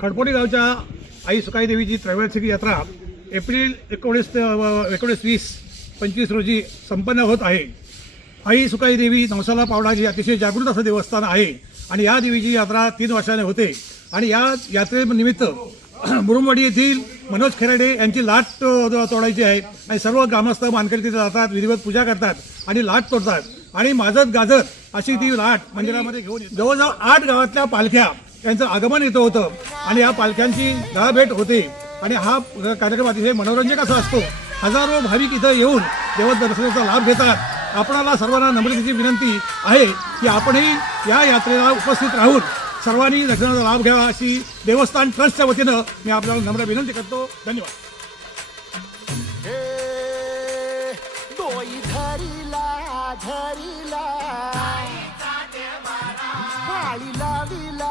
खडपोटी गावच्या आई सुकाई देवीची त्रैवार्षिक यात्रा एप्रिल एकोणीस एकोणीस वीस पंचवीस रोजी संपन्न होत आहे. आई सुकाई देवी नवसाला पावडाची अतिशय जागृत असं देवस्थान आहे आणि या देवीची यात्रा तीन वर्षाने होते. आणि या यात्रेनिमित्त मुरुमवाडी येथील मनोज खेराडे यांची लाट तोडायची आहे. आणि सर्व ग्रामस्थ मानकरी तिथे जातात विधिवत पूजा करतात आणि लाट तोडतात. आणि माझत गाजत अशी ती लाट मंदिरामध्ये घेऊन जवळजवळ आठ गावातल्या पालख्या यांचं आगमन इथं होतं. आणि या पालख्यांची भेट होते. आणि हा कार्यक्रम अतिशय मनोरंजक असा असतो. हजारो भाविक इथं येऊन देवदर्शनाचा लाभ घेतात. आपणाला सर्वांना नम्रतेची विनंती आहे की आपणही या यात्रेला उपस्थित राहून सर्वांनी दर्शनाचा लाभ घ्यावा अशी देवस्थान ट्रस्टच्या वतीनं मी आपल्याला नम्र विनंती करतो. धन्यवाद. हे धरिला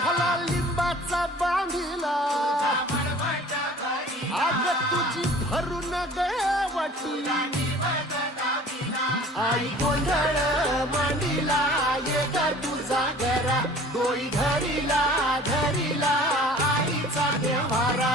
पाहला लिंबाचा बांधिला. आग तुझी भरून देवटी आई गोंधळ मांडिला ये ग तुझा घरा डोळी धरिला धरिला आईचा देवारा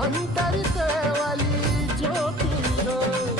अंतरित वाली ज्योती भंडाऱ्याची